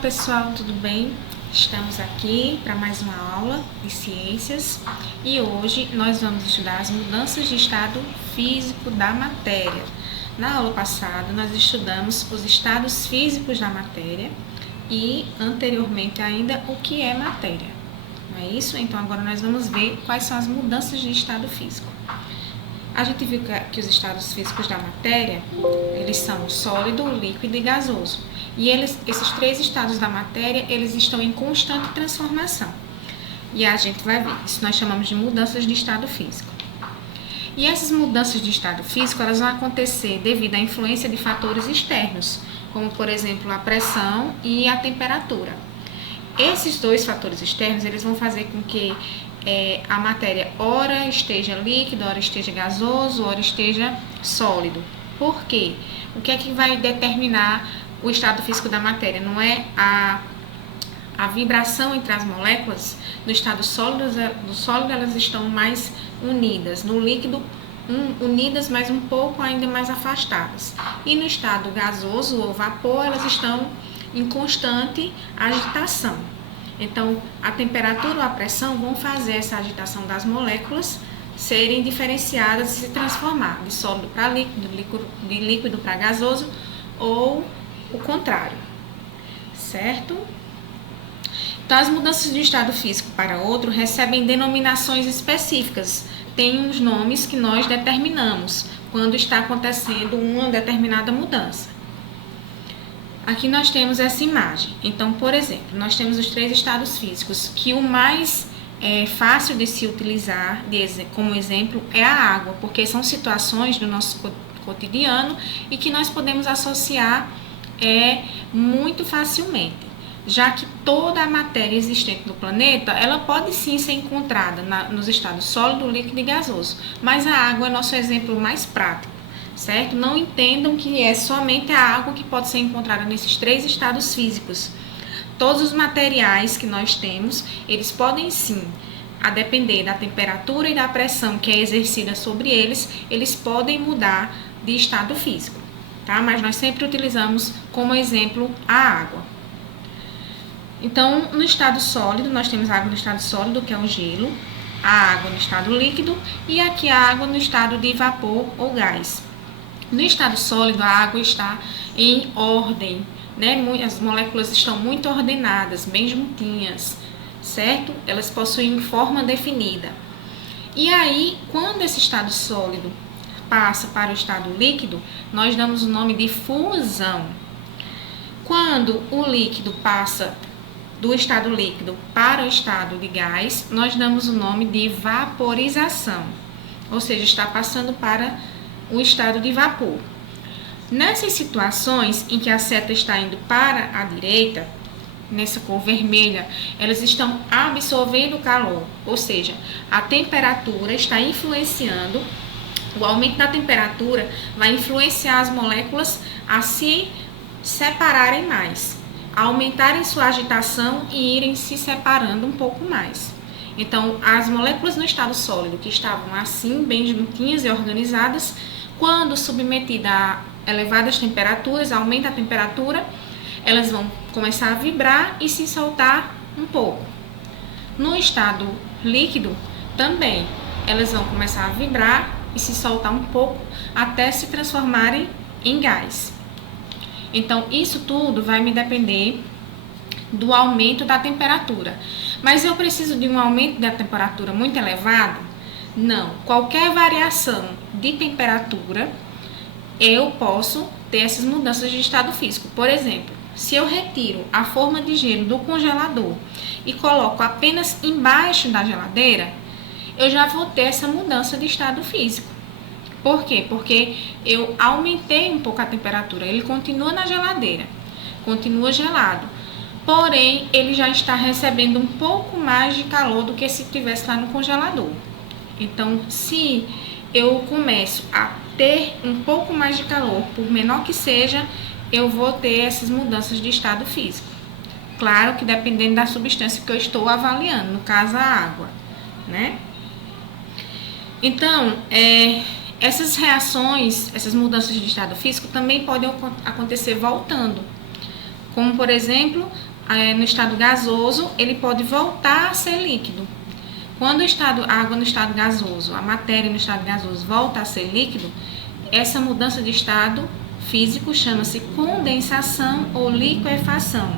pessoal, tudo bem? Estamos aqui para mais uma aula de ciências e hoje nós vamos estudar as mudanças de estado físico da matéria. Na aula passada nós estudamos os estados físicos da matéria e anteriormente ainda o que é matéria. Não é isso? Então agora nós vamos ver quais são as mudanças de estado físico. A gente viu que os estados físicos da matéria, eles são sólido, líquido e gasoso. E esses três estados da matéria, eles estão em constante transformação. E a gente vai ver, isso nós chamamos de mudanças de estado físico. E essas mudanças de estado físico, elas vão acontecer devido à influência de fatores externos, como por exemplo a pressão e a temperatura. Esses dois fatores externos, eles vão fazer com que a matéria ora esteja líquido, ora esteja gasoso, ora esteja sólido. Por quê? O que é que vai determinar o estado físico da matéria? Não é a vibração entre as moléculas. No estado sólido elas estão mais unidas, no líquido unidas, mas um pouco ainda mais afastadas. E no estado gasoso ou vapor elas estão em constante agitação. Então, a temperatura ou a pressão vão fazer essa agitação das moléculas serem diferenciadas e se transformar de sólido para líquido, de líquido para gasoso ou o contrário, certo? Então, as mudanças de estado físico para outro recebem denominações específicas, tem uns nomes que nós determinamos quando está acontecendo uma determinada mudança. Aqui nós temos essa imagem. Então, por exemplo, nós temos os três estados físicos, que o mais fácil de se utilizar como exemplo é a água, porque são situações do nosso cotidiano e que nós podemos associar muito facilmente, já que toda a matéria existente no planeta, ela pode sim ser encontrada nos estados sólido, líquido e gasoso, mas a água é nosso exemplo mais prático. Certo? Não entendam que é somente a água que pode ser encontrada nesses três estados físicos. Todos os materiais que nós temos, eles podem sim, a depender da temperatura e da pressão que é exercida sobre eles, eles podem mudar de estado físico, tá? Mas nós sempre utilizamos como exemplo a água. Então, no estado sólido, nós temos a água no estado sólido, que é o gelo, a água no estado líquido e aqui a água no estado de vapor ou gás. No estado sólido, a água está em ordem, né? As moléculas estão muito ordenadas, bem juntinhas, certo? Elas possuem forma definida. E aí, quando esse estado sólido passa para o estado líquido, nós damos o nome de fusão. Quando o líquido passa do estado líquido para o estado de gás, nós damos o nome de vaporização, ou seja, está passando para o estado de vapor. Nessas situações em que a seta está indo para a direita, nessa cor vermelha, elas estão absorvendo o calor, ou seja, a temperatura está influenciando, o aumento da temperatura vai influenciar as moléculas a se separarem mais, a aumentarem sua agitação e irem se separando um pouco mais. Então, as moléculas no estado sólido, que estavam assim, bem juntinhas e organizadas, quando submetida a elevadas temperaturas, aumenta a temperatura, elas vão começar a vibrar e se soltar um pouco. No estado líquido, também, elas vão começar a vibrar e se soltar um pouco até se transformarem em gás. Então, isso tudo vai me depender do aumento da temperatura. Mas eu preciso de um aumento da temperatura muito elevado? Não. Qualquer variação de temperatura, eu posso ter essas mudanças de estado físico. Por exemplo, se eu retiro a forma de gelo do congelador e coloco apenas embaixo da geladeira, eu já vou ter essa mudança de estado físico. Por quê? Porque eu aumentei um pouco a temperatura. Ele continua na geladeira, continua gelado. Porém, ele já está recebendo um pouco mais de calor do que se estivesse lá no congelador. Então, se eu começo a ter um pouco mais de calor, por menor que seja, eu vou ter essas mudanças de estado físico. Claro que dependendo da substância que eu estou avaliando, no caso a água, né? Então, essas reações, essas mudanças de estado físico também podem acontecer voltando. Como, por exemplo, no estado gasoso, ele pode voltar a ser líquido. Quando a água no estado gasoso, a matéria no estado gasoso volta a ser líquido, essa mudança de estado físico chama-se condensação ou liquefação.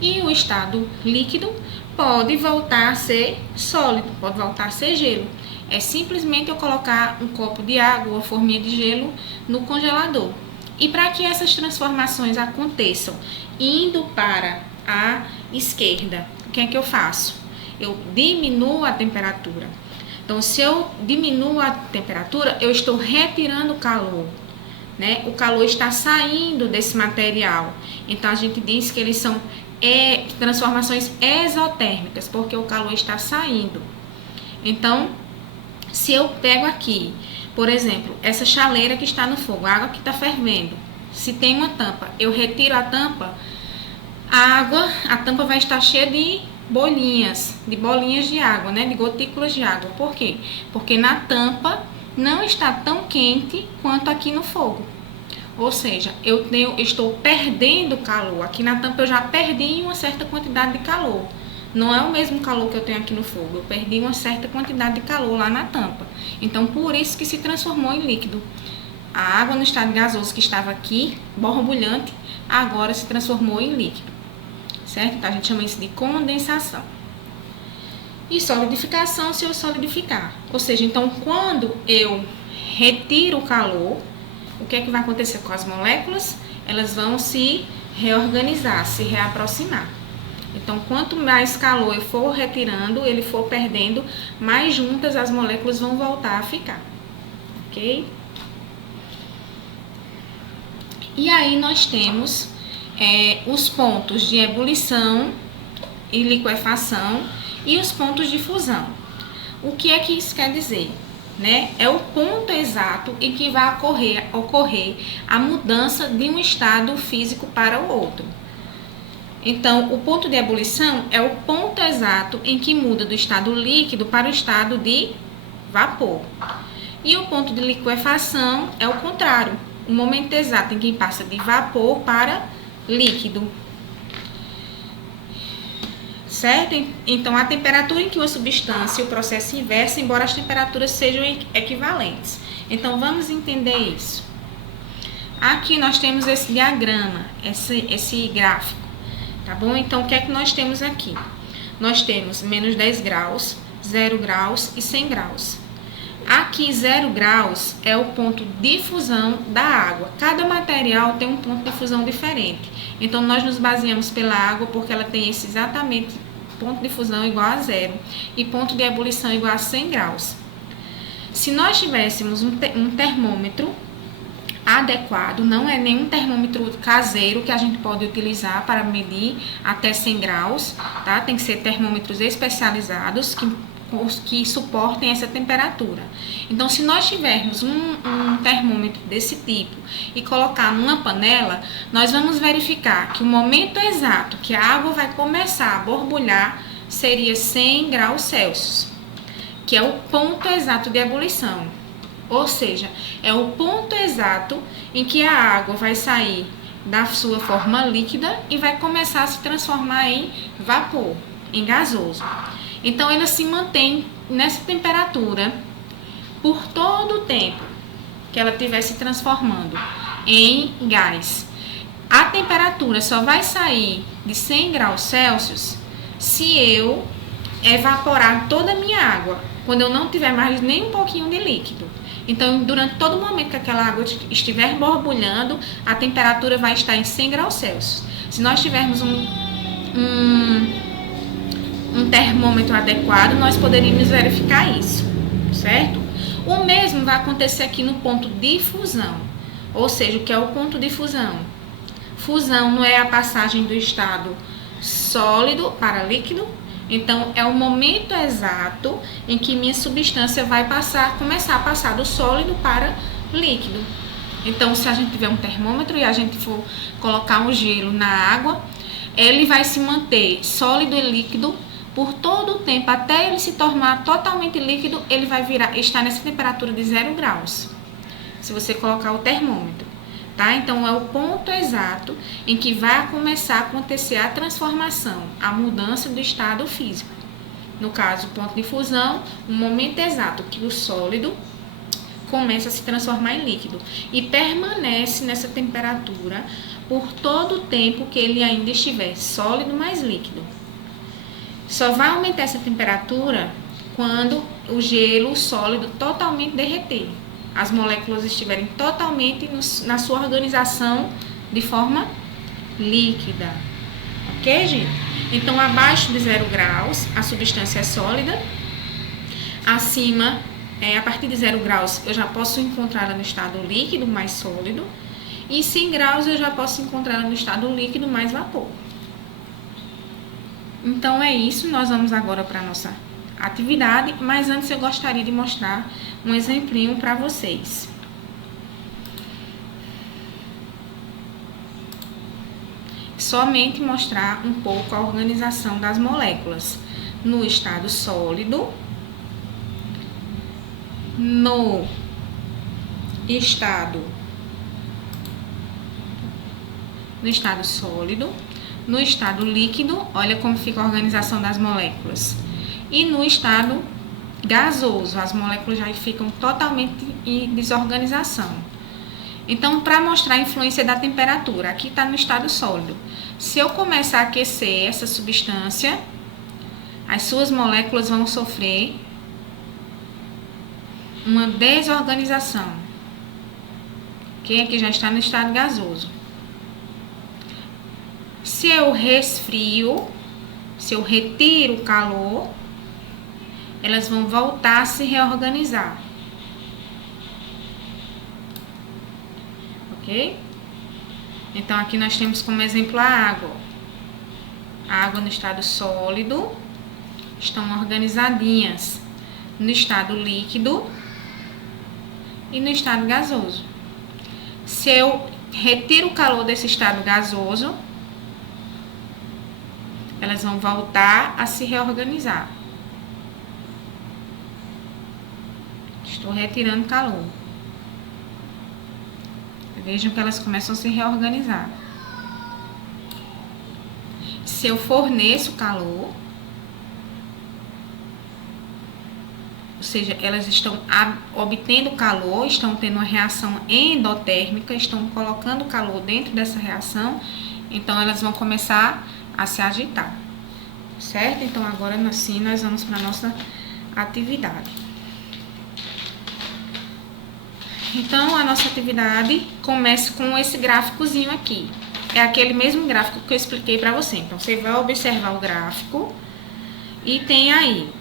E o estado líquido pode voltar a ser sólido, pode voltar a ser gelo. É simplesmente eu colocar um copo de água ou uma forminha de gelo no congelador. E para que essas transformações aconteçam indo para a esquerda, o que é que eu faço? Eu diminuo a temperatura. Então, se eu diminuo a temperatura, eu estou retirando o calor, né? O calor está saindo desse material. Então, a gente diz que eles são transformações exotérmicas, porque o calor está saindo. Então, se eu pego aqui, por exemplo, essa chaleira que está no fogo, a água que está fervendo, se tem uma tampa, eu retiro a tampa, a tampa vai estar cheia de bolinhas de água, né? De gotículas de água. Por quê? Porque na tampa não está tão quente quanto aqui no fogo. Ou seja, eu estou perdendo calor. Aqui na tampa eu já perdi uma certa quantidade de calor. Não é o mesmo calor que eu tenho aqui no fogo. Eu perdi uma certa quantidade de calor lá na tampa. Então, por isso que se transformou em líquido. A água no estado gasoso que estava aqui, borbulhante, agora se transformou em líquido. Certo? Então, a gente chama isso de condensação. E solidificação, se eu solidificar. Ou seja, então, quando eu retiro o calor, o que é que vai acontecer com as moléculas? Elas vão se reorganizar, se reaproximar. Então, quanto mais calor eu for retirando, ele for perdendo, mais juntas as moléculas vão voltar a ficar. Ok? E aí nós temos os pontos de ebulição e liquefação e os pontos de fusão. O que é que isso quer dizer? Né? É o ponto exato em que vai ocorrer a mudança de um estado físico para o outro. Então, o ponto de ebulição é o ponto exato em que muda do estado líquido para o estado de vapor. E o ponto de liquefação é o contrário, o momento exato em que passa de vapor para líquido. Certo? Então, a temperatura em que uma substância e o processo inverso, embora as temperaturas sejam equivalentes. Então, vamos entender isso. Aqui nós temos esse diagrama, esse gráfico, tá bom? Então, o que é que nós temos aqui? Nós temos menos 10 graus, 0 graus e 100 graus. Aqui, 0 graus é o ponto de fusão da água. Cada material tem um ponto de fusão diferente. Então, nós nos baseamos pela água porque ela tem esse exatamente ponto de fusão igual a 0 e ponto de ebulição igual a 100 graus. Se nós tivéssemos um termômetro adequado, não é nenhum termômetro caseiro que a gente pode utilizar para medir até 100 graus, tá? Tem que ser termômetros especializados que suportem essa temperatura. Então, se nós tivermos um termômetro desse tipo e colocar numa panela, nós vamos verificar que o momento exato que a água vai começar a borbulhar seria 100 graus Celsius, que é o ponto exato de ebulição. Ou seja, é o ponto exato em que a água vai sair da sua forma líquida e vai começar a se transformar em vapor, em gasoso. Então, ela se mantém nessa temperatura por todo o tempo que ela estiver se transformando em gás. A temperatura só vai sair de 100 graus Celsius se eu evaporar toda a minha água, quando eu não tiver mais nem um pouquinho de líquido. Então, durante todo o momento que aquela água estiver borbulhando, a temperatura vai estar em 100 graus Celsius. Se nós tivermos um termômetro adequado, nós poderíamos verificar isso, certo? O mesmo vai acontecer aqui no ponto de fusão, ou seja, o que é o ponto de fusão? Fusão não é a passagem do estado sólido para líquido, então é o momento exato em que minha substância vai começar a passar do sólido para líquido. Então, se a gente tiver um termômetro e a gente for colocar um gelo na água, ele vai se manter sólido e líquido por todo o tempo, até ele se tornar totalmente líquido, ele vai estar nessa temperatura de 0 graus, se você colocar o termômetro, tá? Então, é o ponto exato em que vai começar a acontecer a transformação, a mudança do estado físico. No caso, o ponto de fusão, o momento exato que o sólido começa a se transformar em líquido e permanece nessa temperatura por todo o tempo que ele ainda estiver sólido mais líquido. Só vai aumentar essa temperatura quando o gelo sólido totalmente derreter, as moléculas estiverem totalmente na sua organização de forma líquida. Ok, gente? Então, abaixo de 0 graus, a substância é sólida. Acima, a partir de 0 graus, eu já posso encontrá-la no estado líquido mais sólido. E 100 graus, eu já posso encontrá-la no estado líquido mais vapor. Então, é isso. Nós vamos agora para a nossa atividade, mas antes eu gostaria de mostrar um exemplinho para vocês. Somente mostrar um pouco a organização das moléculas no estado sólido, no estado sólido, no estado líquido, olha como fica a organização das moléculas. E no estado gasoso, as moléculas já ficam totalmente em desorganização. Então, para mostrar a influência da temperatura, aqui está no estado sólido. Se eu começar a aquecer essa substância, as suas moléculas vão sofrer uma desorganização. Ok? Aqui já está no estado gasoso. Se eu resfrio, se eu retiro o calor, elas vão voltar a se reorganizar. Ok? Então, aqui nós temos como exemplo a água. A água no estado sólido estão organizadinhas no estado líquido e no estado gasoso. Se eu retiro o calor desse estado gasoso, elas vão voltar a se reorganizar. Estou retirando calor. Vejam que elas começam a se reorganizar. Se eu forneço calor, ou seja, elas estão obtendo calor, estão tendo uma reação endotérmica, estão colocando calor dentro dessa reação, então elas vão começar a se agitar, certo? Então, agora assim, nós vamos para a nossa atividade. Então, a nossa atividade começa com esse gráficozinho aqui. É aquele mesmo gráfico que eu expliquei para você. Então, você vai observar o gráfico e tem aí,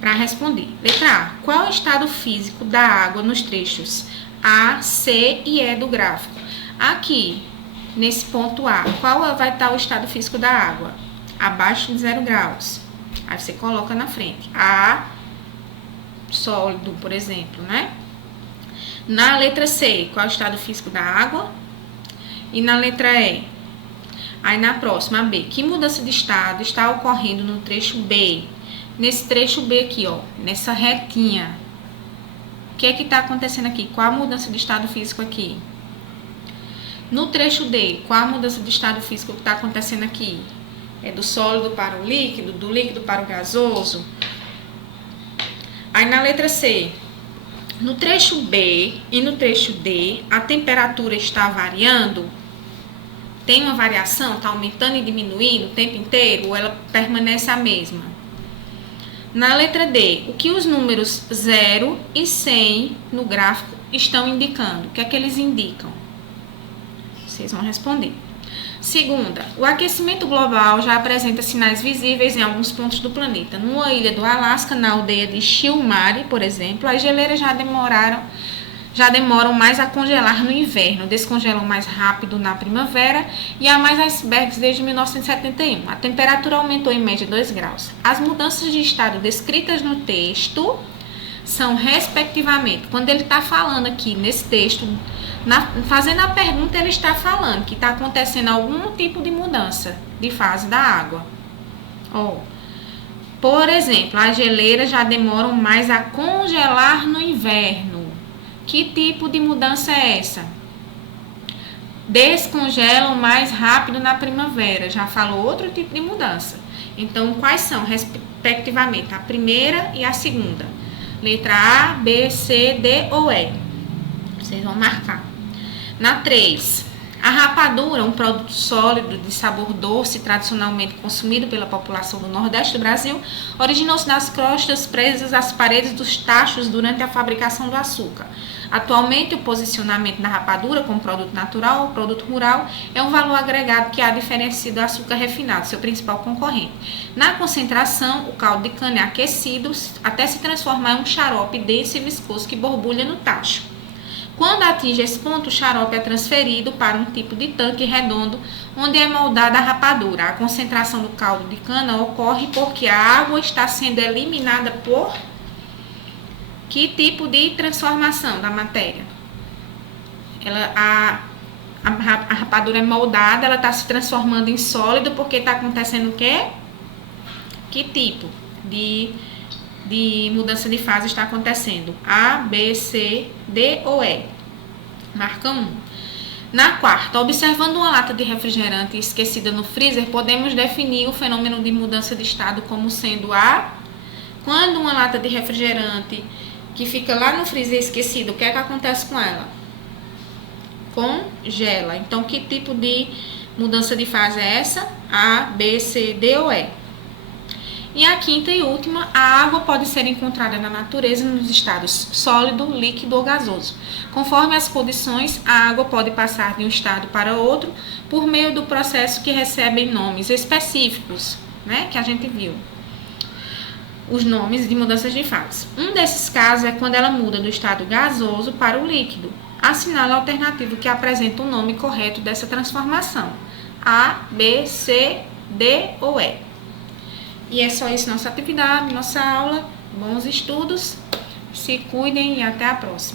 para responder. Letra A. Qual é o estado físico da água nos trechos A, C e E do gráfico? Aqui, nesse ponto A, qual vai estar o estado físico da água? Abaixo de 0 graus. Aí você coloca na frente. A, sólido, por exemplo, né? Na letra C, qual é o estado físico da água? E na letra E? Aí na próxima, B. Que mudança de estado está ocorrendo no trecho B? Nesse trecho B aqui, ó, nessa retinha. O que é que está acontecendo aqui? Qual a mudança de estado físico aqui? No trecho D, qual a mudança de estado físico que está acontecendo aqui? É do sólido para o líquido, do líquido para o gasoso? Aí na letra C, no trecho B e no trecho D, a temperatura está variando? Tem uma variação? Está aumentando e diminuindo o tempo inteiro? Ou ela permanece a mesma? Na letra D, o que os números 0 e 100 no gráfico estão indicando? O que é que eles indicam? Vocês vão responder. Segunda, o aquecimento global já apresenta sinais visíveis em alguns pontos do planeta. Numa ilha do Alasca, na aldeia de Chilmari, por exemplo, as geleiras já demoram mais a congelar no inverno, descongelam mais rápido na primavera e há mais icebergs desde 1971. A temperatura aumentou em média 2 graus. As mudanças de estado descritas no texto são, respectivamente, quando ele está falando aqui nesse texto, fazendo a pergunta, ele está falando que está acontecendo algum tipo de mudança de fase da água. Por exemplo, as geleiras já demoram mais a congelar no inverno. Que tipo de mudança é essa? descongelam mais rápido na primavera. Já falou outro tipo de mudança. Então, quais são, respectivamente, a primeira e a segunda? Letra A, B, C, D ou E? Vocês vão marcar. Na 3, a rapadura, um produto sólido de sabor doce, tradicionalmente consumido pela população do Nordeste do Brasil, originou-se das crostas presas às paredes dos tachos durante a fabricação do açúcar. Atualmente, o posicionamento da rapadura como produto natural ou produto rural é um valor agregado que a diferencia do açúcar refinado, seu principal concorrente. Na concentração, o caldo de cana é aquecido até se transformar em um xarope denso e viscoso que borbulha no tacho. Quando atinge esse ponto, o xarope é transferido para um tipo de tanque redondo, onde é moldada a rapadura. A concentração do caldo de cana ocorre porque a água está sendo eliminada por que tipo de transformação da matéria? A rapadura é moldada, ela está se transformando em sólido porque está acontecendo o quê? Que tipo de mudança de fase está acontecendo? A, B, C, D ou E? Marca 1. Na 4ª, observando uma lata de refrigerante esquecida no freezer, podemos definir o fenômeno de mudança de estado como sendo quando uma lata de refrigerante que fica lá no freezer esquecido, o que é que acontece com ela? Congela. Então, que tipo de mudança de fase é essa? A, B, C, D ou E? E a 5ª e última, a água pode ser encontrada na natureza nos estados sólido, líquido ou gasoso. Conforme as condições, a água pode passar de um estado para outro por meio do processo que recebem nomes específicos, né, que a gente viu. Os nomes de mudanças de fase. Um desses casos é quando ela muda do estado gasoso para o líquido. Assinale a alternativa que apresenta o nome correto dessa transformação. A, B, C, D ou E. E é só isso nossa atividade, nossa aula. Bons estudos, se cuidem e até a próxima.